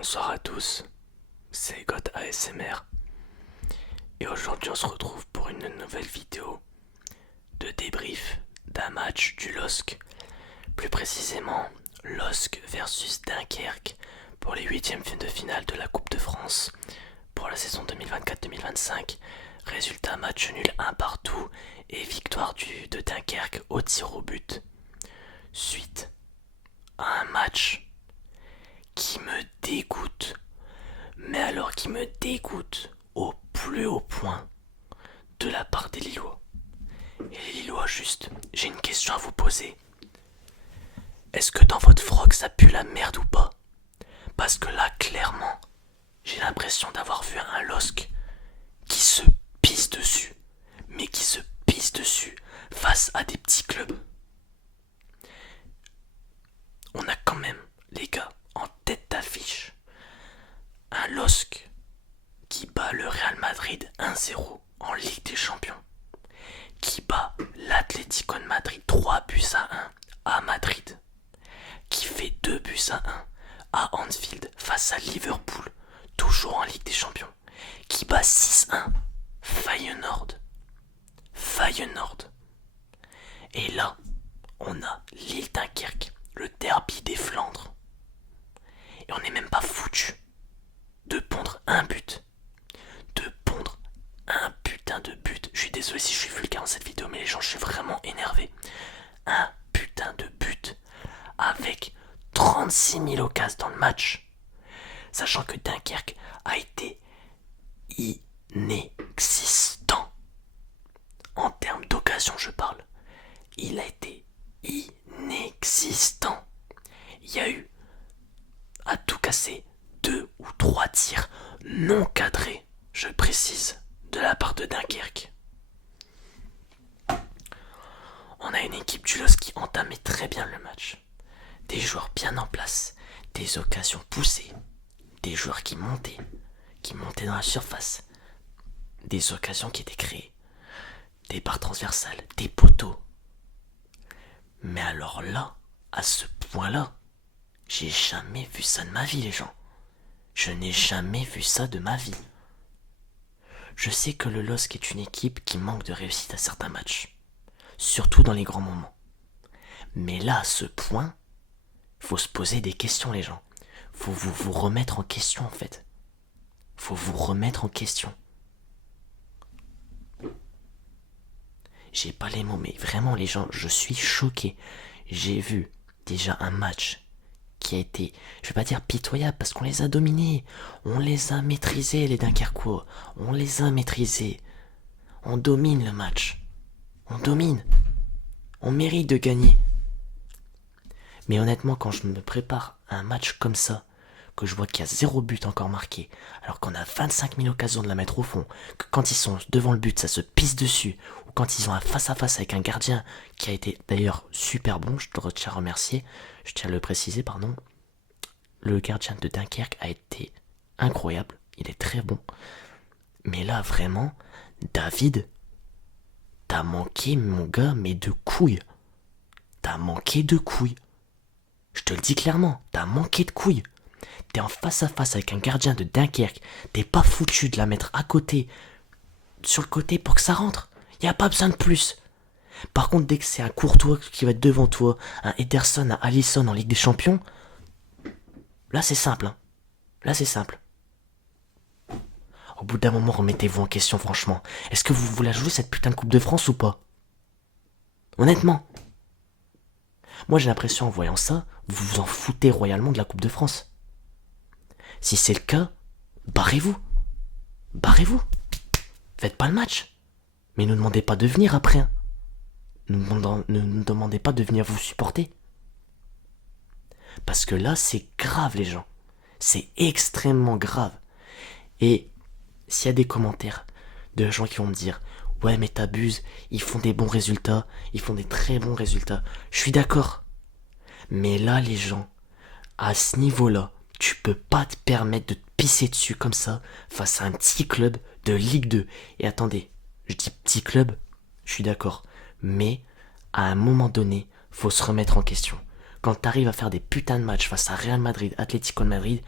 Bonsoir à tous, c'est God ASMR et aujourd'hui on se retrouve pour une nouvelle vidéo de débrief d'un match du LOSC, plus précisément LOSC versus Dunkerque pour les huitièmes de finale de la Coupe de France pour la saison 2024-2025. Résultat match nul 1 partout et victoire de Dunkerque au tir au but. Suite à un match qui me dégoûte, mais alors qui me dégoûte au plus haut point de la part des Lillois. Et les Lillois, juste, j'ai une question à vous poser. Est-ce que dans votre froc ça pue la merde ou pas? Parce que là, clairement, j'ai l'impression d'avoir vu un LOSC qui se pisse dessus, mais qui se pisse dessus face à des petits clubs. On a quand même, les gars, en tête d'affiche, un LOSC qui bat le Real Madrid 1-0 en Ligue des Champions, qui bat l'Atlético de Madrid 3-1 à Madrid, qui fait 2-1 à Anfield face à Liverpool, toujours en Ligue des Champions, qui bat 6-1 Feyenoord. Et là, on a Lille-Dunkerque, le derby des Flandres. Et on n'est même pas foutu de pondre un but. De pondre un putain de but. Je suis désolé si je suis vulgaire dans cette vidéo, mais les gens, je suis vraiment énervé. Un putain de but avec 36 000 occasions dans le match. Sachant que Dunkerque a été inexistant. En termes d'occasion, je parle. Il a été inexistant. Il y a eu, à tout casser, 2 ou 3 tirs non cadrés, je précise, de la part de Dunkerque. On a une équipe du LOSC qui entamait très bien le match. Des joueurs bien en place, des occasions poussées, des joueurs qui montaient dans la surface, des occasions qui étaient créées, des barres transversales, des poteaux. Mais alors là, à ce point-là, j'ai jamais vu ça de ma vie, les gens. Je n'ai jamais vu ça de ma vie. Je sais que le LOSC est une équipe qui manque de réussite à certains matchs, surtout dans les grands moments. Mais là, à ce point, faut se poser des questions, les gens. Faut vous remettre en question, en fait. Faut vous remettre en question. J'ai pas les mots, mais vraiment, les gens, je suis choqué. J'ai vu déjà un match qui a été, je vais pas dire pitoyable parce qu'on les a dominés, on les a maîtrisés les Dunkerquois, on les a maîtrisés, on domine le match, on domine, on mérite de gagner. Mais honnêtement, quand je me prépare à un match comme ça, que je vois qu'il y a 0 but encore marqué, alors qu'on a 25 000 occasions de la mettre au fond, que quand ils sont devant le but, ça se pisse dessus, ou quand ils ont un face-à-face avec un gardien qui a été d'ailleurs super bon, je tiens à remercier, je tiens à le préciser, pardon. Le gardien de Dunkerque a été incroyable, il est très bon. Mais là, vraiment, David, t'as manqué, mon gars, mais de couilles. T'as manqué de couilles. Je te le dis clairement, t'as manqué de couilles. T'es en face à face avec un gardien de Dunkerque, t'es pas foutu de la mettre à côté, sur le côté pour que ça rentre. Y a pas besoin de plus. Par contre, dès que c'est un Courtois qui va être devant toi, un Ederson, un Alisson en Ligue des Champions, là c'est simple. Hein. Là c'est simple. Au bout d'un moment, remettez-vous en question, franchement. Est-ce que vous voulez jouer cette putain de Coupe de France ou pas? Honnêtement. Moi j'ai l'impression en voyant ça, vous vous en foutez royalement de la Coupe de France. Si c'est le cas, barrez-vous. Barrez-vous. Faites pas le match. Mais ne nous demandez pas de venir après. Hein. Ne nous demandez pas de venir vous supporter. Parce que là, c'est grave, les gens. C'est extrêmement grave. Et s'il y a des commentaires de gens qui vont me dire « Ouais, mais t'abuses, ils font des bons résultats, ils font des très bons résultats. » Je suis d'accord. Mais là, les gens, à ce niveau-là, tu peux pas te permettre de te pisser dessus comme ça face à un petit club de Ligue 2. Et attendez, je dis petit club, je suis d'accord. Mais à un moment donné, faut se remettre en question. Quand t'arrives à faire des putains de matchs face à Real Madrid, Atlético de Madrid,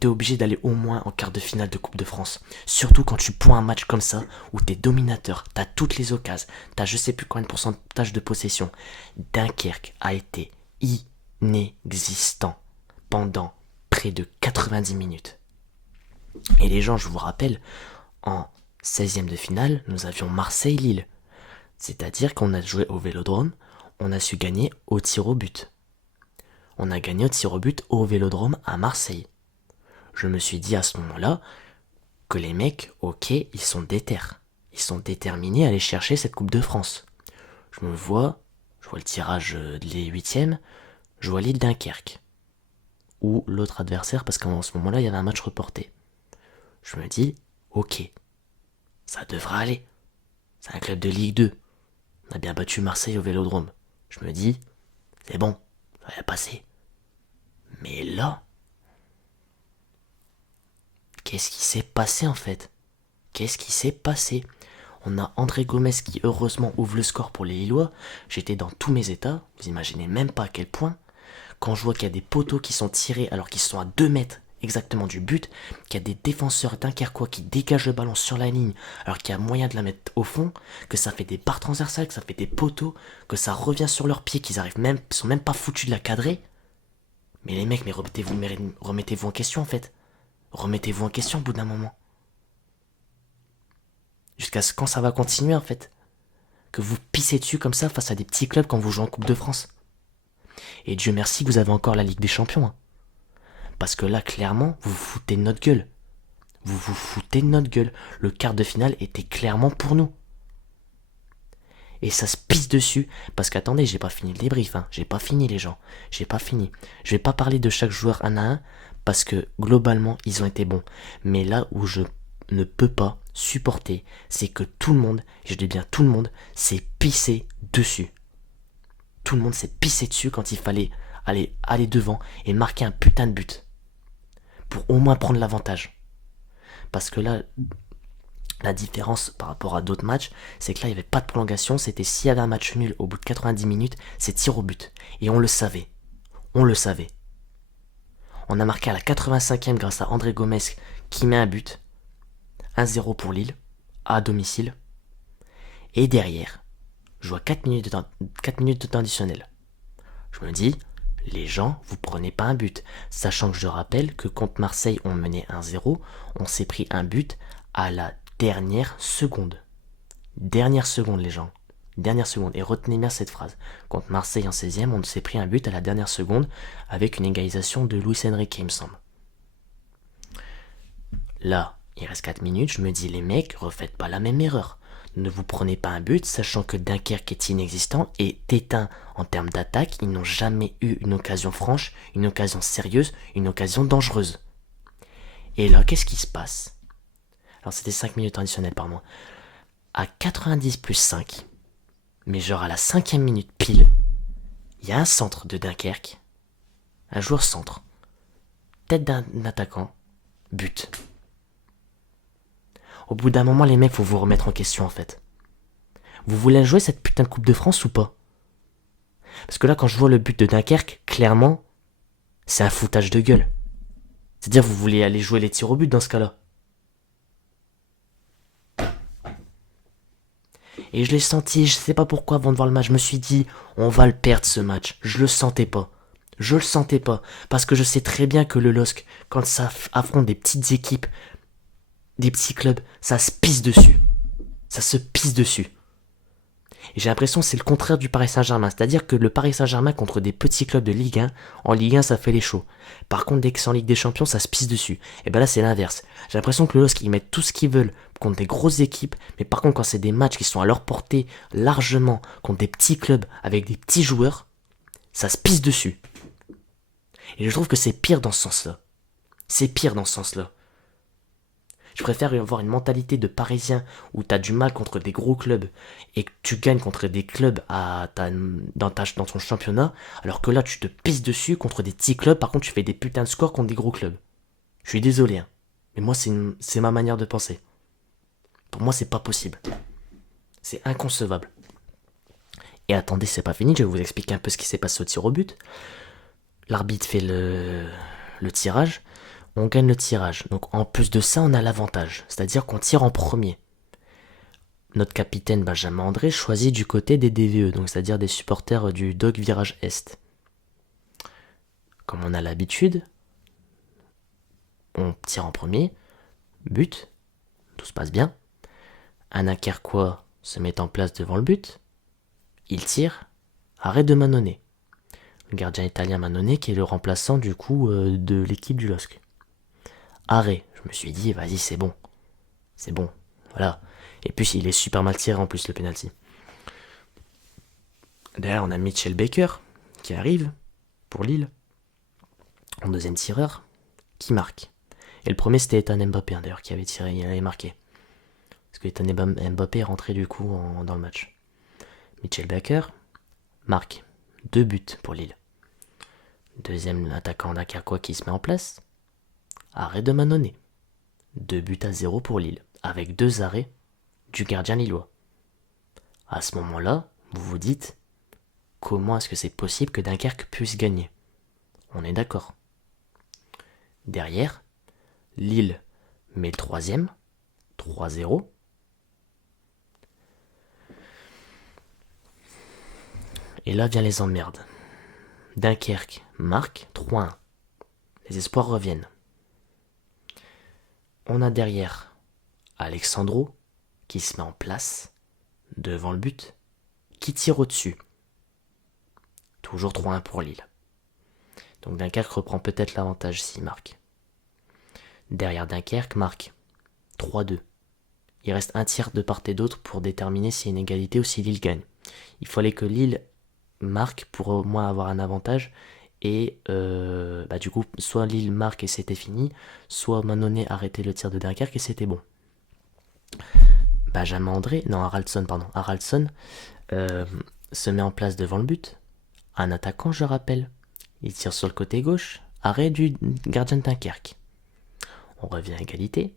t'es obligé d'aller au moins en quart de finale de Coupe de France. Surtout quand tu prends un match comme ça, où t'es dominateur, t'as toutes les occasions, t'as je sais plus combien de pourcentage de possession. Dunkerque a été inexistant pendant près de 90 minutes. Et les gens, je vous rappelle, en 16e de finale, nous avions Marseille-Lille. C'est-à-dire qu'on a joué au Vélodrome, on a su gagner au tir au but. On a gagné au tir au but au Vélodrome à Marseille. Je me suis dit à ce moment-là que les mecs, ok, ils sont déter. Ils sont déterminés à aller chercher cette Coupe de France. Je vois le tirage des huitièmes, je vois Lille Dunkerque. Ou l'autre adversaire, parce qu'en ce moment-là, il y avait un match reporté. Je me dis, ok, ça devra aller. C'est un club de Ligue 2. On a bien battu Marseille au Vélodrome. Je me dis, c'est bon, ça va passer. Mais là, qu'est-ce qui s'est passé en fait? Qu'est-ce qui s'est passé? On a André Gomes qui heureusement ouvre le score pour les Lillois. J'étais dans tous mes états, vous imaginez même pas à quel point. Quand je vois qu'il y a des poteaux qui sont tirés alors qu'ils sont à 2 mètres exactement du but, qu'il y a des défenseurs dunkerquois qui dégagent le ballon sur la ligne alors qu'il y a moyen de la mettre au fond, que ça fait des barres transversales, que ça fait des poteaux, que ça revient sur leurs pieds, qu'ils arrivent même, sont même pas foutus de la cadrer. Mais les mecs, mais remettez-vous en question en fait. Remettez-vous en question au bout d'un moment. Jusqu'à ce quand ça va continuer en fait. Que vous pissez dessus comme ça face à des petits clubs quand vous jouez en Coupe de France. Et Dieu merci que vous avez encore la Ligue des Champions. Hein. Parce que là, clairement, vous vous foutez de notre gueule. Vous vous foutez de notre gueule. Le quart de finale était clairement pour nous. Et ça se pisse dessus. Parce qu'attendez, j'ai pas fini le débrief. Hein. J'ai pas fini les gens. J'ai pas fini. Je vais pas parler de chaque joueur un à un. Parce que globalement, ils ont été bons. Mais là où je ne peux pas supporter, c'est que tout le monde, et je dis bien tout le monde, s'est pissé dessus. Tout le monde s'est pissé dessus quand il fallait aller devant et marquer un putain de but. Pour au moins prendre l'avantage. Parce que là, la différence par rapport à d'autres matchs, c'est que là, il n'y avait pas de prolongation. C'était s'il y avait un match nul au bout de 90 minutes, c'est tir au but. Et on le savait. On le savait. On a marqué à la 85e grâce à André Gomes qui met un but. 1-0 pour Lille, à domicile. Et derrière, je vois 4 minutes de temps additionnel. Je me dis, les gens, vous prenez pas un but. Sachant que je rappelle que contre Marseille, on menait 1-0, on s'est pris un but à la dernière seconde. Dernière seconde, les gens. Dernière seconde. Et retenez bien cette phrase. Contre Marseille en 16e, on s'est pris un but à la dernière seconde avec une égalisation de Luis Enrique, il me semble. Là, il reste 4 minutes, je me dis, les mecs, refaites pas la même erreur. Ne vous prenez pas un but, sachant que Dunkerque est inexistant et éteint en termes d'attaque. Ils n'ont jamais eu une occasion franche, une occasion sérieuse, une occasion dangereuse. Et là, qu'est-ce qui se passe? Alors, c'était 5 minutes additionnelles, pardon. À 90 plus 5, mais genre à la 5e minute pile, il y a un centre de Dunkerque, un joueur centre, tête d'un attaquant, but. Au bout d'un moment, les mecs, faut vous remettre en question, en fait. Vous voulez jouer cette putain de Coupe de France ou pas? Parce que là, quand je vois le but de Dunkerque, clairement, c'est un foutage de gueule. C'est-à-dire, vous voulez aller jouer les tirs au but dans ce cas-là. Et je l'ai senti, je sais pas pourquoi, avant de voir le match, je me suis dit, on va le perdre ce match. Je le sentais pas. Je le sentais pas. Parce que je sais très bien que le LOSC, quand ça affronte des petites équipes, des petits clubs, ça se pisse dessus. Ça se pisse dessus. Et j'ai l'impression que c'est le contraire du Paris Saint-Germain. C'est-à-dire que le Paris Saint-Germain contre des petits clubs de Ligue 1, en Ligue 1 ça fait les shows. Par contre dès que c'est en Ligue des Champions ça se pisse dessus. Et ben là c'est l'inverse. J'ai l'impression que le LOSC ils mettent tout ce qu'ils veulent contre des grosses équipes. Mais par contre quand c'est des matchs qui sont à leur portée largement contre des petits clubs avec des petits joueurs, ça se pisse dessus. Et je trouve que c'est pire dans ce sens-là. C'est pire dans ce sens-là. Je préfère avoir une mentalité de Parisien où t'as du mal contre des gros clubs et que tu gagnes contre des clubs dans ton championnat, alors que là tu te pisses dessus contre des petits clubs, par contre tu fais des putains de scores contre des gros clubs. Je suis désolé, hein, mais moi c'est ma manière de penser. Pour moi c'est pas possible. C'est inconcevable. Et attendez, c'est pas fini, je vais vous expliquer un peu ce qui s'est passé au tir au but. L'arbitre fait le tirage, on gagne le tirage. Donc en plus de ça, on a l'avantage, c'est-à-dire qu'on tire en premier. Notre capitaine Benjamin André choisit du côté des DVE, donc c'est-à-dire des supporters du Dog Virage Est. Comme on a l'habitude, on tire en premier, but, tout se passe bien. Un Akerquois se met en place devant le but, il tire, arrêt de Manonnet. Le gardien italien Manonnet qui est le remplaçant du coup de l'équipe du LOSC. Arrêt, je me suis dit, vas-y, c'est bon, voilà. Et puis il est super mal tiré en plus le penalty. Derrière on a Mitchell Baker qui arrive pour Lille, en deuxième tireur, qui marque. Et le premier c'était Ethan Mbappé d'ailleurs qui avait tiré, il avait marqué. Parce que Ethan Mbappé est rentré du coup dans le match. Mitchell Baker marque 2 buts pour Lille. Deuxième attaquant d'Akerquois qui se met en place. Arrêt de Manonnet. 2-0 pour Lille, avec 2 arrêts du gardien lillois. À ce moment-là, vous vous dites, comment est-ce que c'est possible que Dunkerque puisse gagner? On est d'accord. Derrière, Lille met le troisième, 3-0. Et là vient les emmerdes. Dunkerque marque 3-1. Les espoirs reviennent. On a derrière Alexandro qui se met en place devant le but, qui tire au-dessus. Toujours 3-1 pour Lille. Donc Dunkerque reprend peut-être l'avantage s'il marque. Derrière Dunkerque marque 3-2. Il reste un tiers de part et d'autre pour déterminer s'il y a une égalité ou si Lille gagne. Il fallait que Lille marque pour au moins avoir un avantage. Et du coup, soit Lille marque et c'était fini, soit Manonnet arrêtait le tir de Dunkerque et c'était bon. Haraldson se met en place devant le but. Un attaquant, je rappelle. Il tire sur le côté gauche. Arrêt du gardien de Dunkerque. On revient à égalité.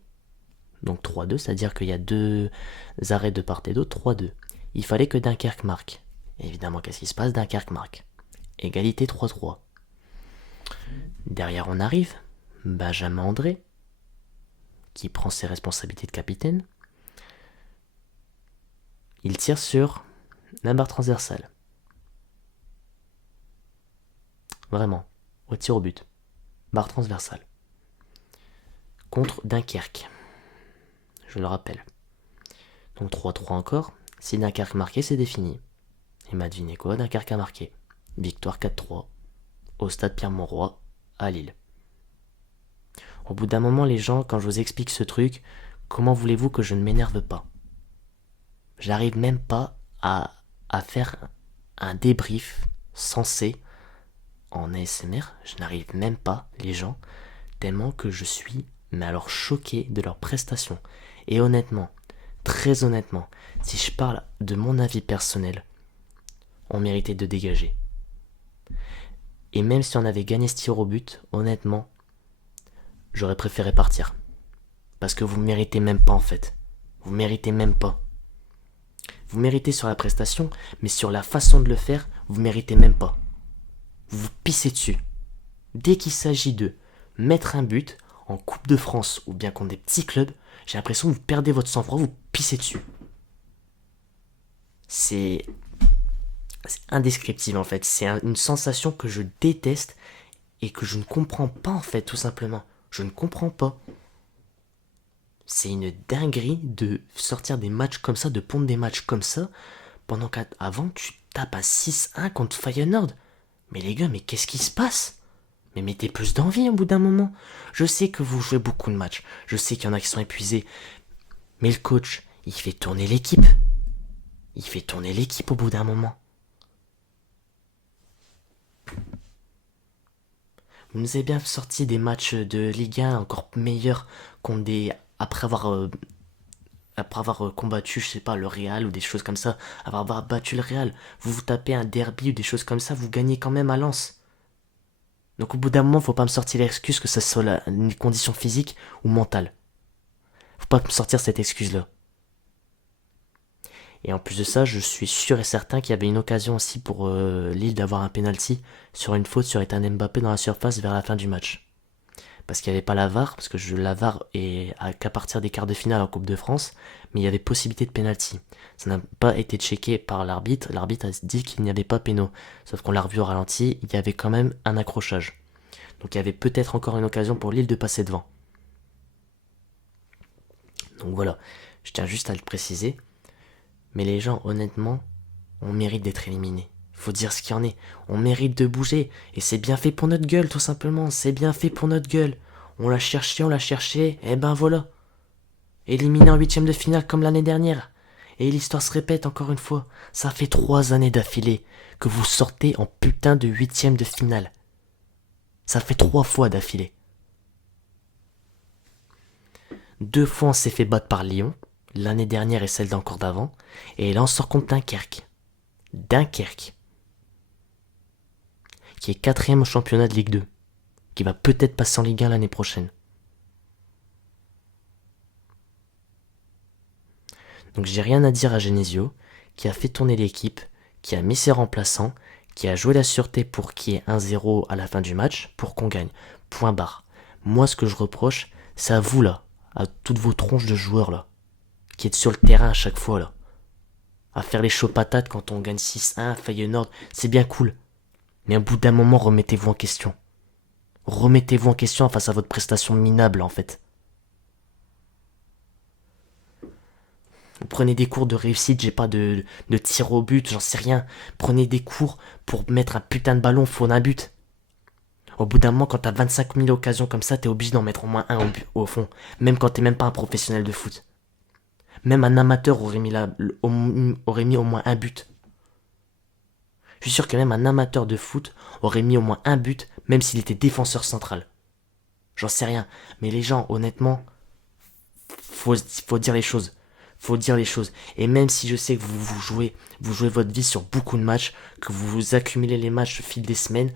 Donc 3-2, c'est-à-dire qu'il y a 2 arrêts de part et d'autre, 3-2. Il fallait que Dunkerque marque. Évidemment, qu'est-ce qui se passe? Dunkerque marque. Égalité 3-3. Derrière, on arrive. Benjamin André, qui prend ses responsabilités de capitaine. Il tire sur la barre transversale. Vraiment, au tir au but. Barre transversale. Contre Dunkerque. Je le rappelle. Donc 3-3 encore. Si Dunkerque marquait, c'est défini. Et m'a deviné quoi? Dunkerque a marqué. Victoire 4-3. Au stade Pierre-Mauroy, à Lille. Au bout d'un moment, les gens, quand je vous explique ce truc, comment voulez-vous que je ne m'énerve pas? J'arrive même pas à faire un débrief sensé en ASMR. Je n'arrive même pas, les gens, tellement que je suis, mais alors choqué de leur prestation. Et honnêtement, très honnêtement, si je parle de mon avis personnel, on méritait de dégager. Et même si on avait gagné ce tir au but, honnêtement, j'aurais préféré partir. Parce que vous méritez même pas en fait. Vous méritez même pas. Vous méritez sur la prestation, mais sur la façon de le faire, vous méritez même pas. Vous vous pissez dessus. Dès qu'il s'agit de mettre un but en Coupe de France ou bien contre des petits clubs, j'ai l'impression que vous perdez votre sang-froid, vous pissez dessus. C'est indescriptible en fait. C'est une sensation que je déteste et que je ne comprends pas en fait, tout simplement. Je ne comprends pas. C'est une dinguerie de sortir des matchs comme ça, de pondre des matchs comme ça, pendant qu'avant tu tapes à 6-1 contre Feyenoord. Mais les gars, mais qu'est-ce qui se passe? Mais mettez plus d'envie au bout d'un moment. Je sais que vous jouez beaucoup de matchs, je sais qu'il y en a qui sont épuisés, mais le coach, il fait tourner l'équipe. Il fait tourner l'équipe au bout d'un moment. Vous nous avez bien sorti des matchs de Ligue 1 encore meilleurs contre des... Après avoir combattu, je sais pas, le Real ou des choses comme ça, avoir battu le Real, vous tapez un derby ou des choses comme ça, vous gagnez quand même à Lens. Donc au bout d'un moment, faut pas me sortir l'excuse que ça soit une condition physique ou mentale. Faut pas me sortir cette excuse-là. Et en plus de ça, je suis sûr et certain qu'il y avait une occasion aussi pour Lille d'avoir un penalty sur une faute sur Ethan Mbappé dans la surface vers la fin du match. Parce qu'il n'y avait pas la VAR, parce que la VAR est qu'à partir des quarts de finale en Coupe de France, mais il y avait possibilité de penalty. Ça n'a pas été checké par l'arbitre. L'arbitre a dit qu'il n'y avait pas péno. Sauf qu'on l'a revu au ralenti, il y avait quand même un accrochage. Donc il y avait peut-être encore une occasion pour Lille de passer devant. Donc voilà, je tiens juste à le préciser. Mais les gens, honnêtement, on mérite d'être éliminés. Faut dire ce qu'il y en est. On mérite de bouger. Et c'est bien fait pour notre gueule, tout simplement. C'est bien fait pour notre gueule. On l'a cherché, et ben voilà. Éliminé en huitième de finale comme l'année dernière. Et l'histoire se répète encore une fois. Ça fait 3 années d'affilée que vous sortez en putain de huitième de finale. Ça fait 3 fois d'affilée. 2 fois on s'est fait battre par Lyon, l'année dernière et celle d'encore d'avant, et là on sort contre Dunkerque. Dunkerque. Qui est 4ème au championnat de Ligue 2. Qui va peut-être passer en Ligue 1 l'année prochaine. Donc j'ai rien à dire à Genesio, qui a fait tourner l'équipe, qui a mis ses remplaçants, qui a joué la sûreté pour qu'il y ait 1-0 à la fin du match, pour qu'on gagne. Point barre. Moi ce que je reproche, c'est à vous là, à toutes vos tronches de joueurs là, qui êtes sur le terrain à chaque fois là. À faire les chauds patates quand on gagne 6-1 à Feyenoord, c'est bien cool. Mais au bout d'un moment, remettez-vous en question. Remettez-vous en question face à votre prestation minable en fait. Vous prenez des cours de réussite, j'ai pas de tir au but, j'en sais rien. Prenez des cours pour mettre un putain de ballon, faut un but. Au bout d'un moment, quand t'as 25 000 occasions comme ça, t'es obligé d'en mettre au moins un au fond. Même quand t'es même pas un professionnel de foot. Même un amateur aurait mis au moins un but. Je suis sûr que même un amateur de foot aurait mis au moins un but, même s'il était défenseur central. J'en sais rien. Mais les gens, honnêtement, faut dire les choses. Faut dire les choses. Et même si je sais que vous jouez votre vie sur beaucoup de matchs, que vous accumulez les matchs au fil des semaines,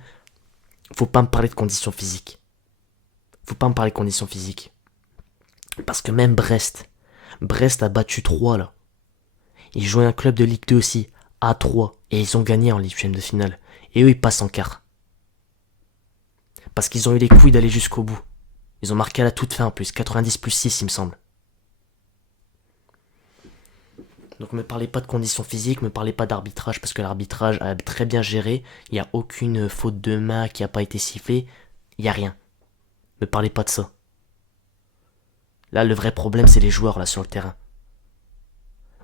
faut pas me parler de conditions physiques. Faut pas me parler de conditions physiques. Parce que même Brest a battu 3 là. Ils jouaient un club de Ligue 2 aussi, A3, et ils ont gagné en huitième de finale. Et eux, ils passent en quart. Parce qu'ils ont eu les couilles d'aller jusqu'au bout. Ils ont marqué à la toute fin en plus, 90 plus 6 il me semble. Donc me parlez pas de conditions physiques, me parlez pas d'arbitrage, parce que l'arbitrage a très bien géré, il n'y a aucune faute de main qui n'a pas été sifflée, il n'y a rien. Me parlez pas de ça. Là, le vrai problème, c'est les joueurs là sur le terrain.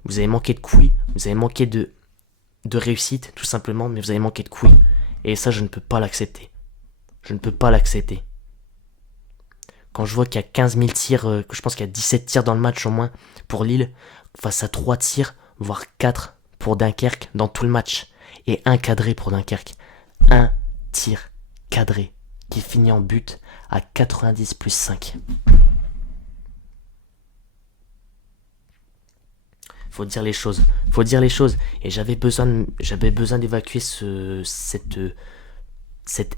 Vous avez manqué de couilles, vous avez manqué de réussite, tout simplement, mais vous avez manqué de couilles. Et ça, je ne peux pas l'accepter. Je ne peux pas l'accepter. Quand je vois qu'il y a 15 000 tirs, que je pense qu'il y a 17 tirs dans le match au moins pour Lille, face à 3 tirs, voire 4 pour Dunkerque dans tout le match. Et un cadré pour Dunkerque. Un tir cadré qui finit en but à 90 plus 5. Faut dire les choses. Faut dire les choses. Et j'avais besoin d'évacuer cette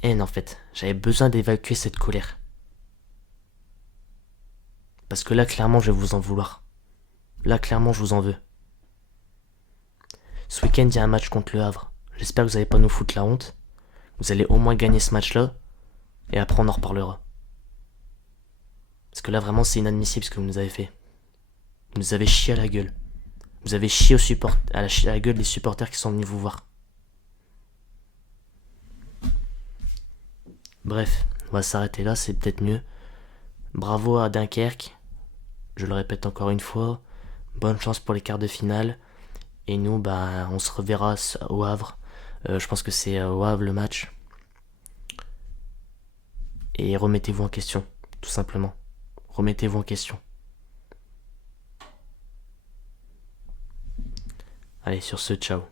haine en fait. J'avais besoin d'évacuer cette colère. Parce que là, clairement, je vais vous en vouloir. Là, clairement, je vous en veux. Ce week-end, il y a un match contre le Havre. J'espère que vous n'allez pas nous foutre la honte. Vous allez au moins gagner ce match-là. Et après, on en reparlera. Parce que là, vraiment, c'est inadmissible ce que vous nous avez fait. Vous nous avez chié à la gueule. Vous avez chié à la gueule des supporters qui sont venus vous voir. Bref, on va s'arrêter là, c'est peut-être mieux. Bravo à Dunkerque. Je le répète encore une fois. Bonne chance pour les quarts de finale. Et nous, bah, on se reverra au Havre. Je pense que c'est au Havre le match. Et remettez-vous en question, tout simplement. Remettez-vous en question. Allez, sur ce, ciao.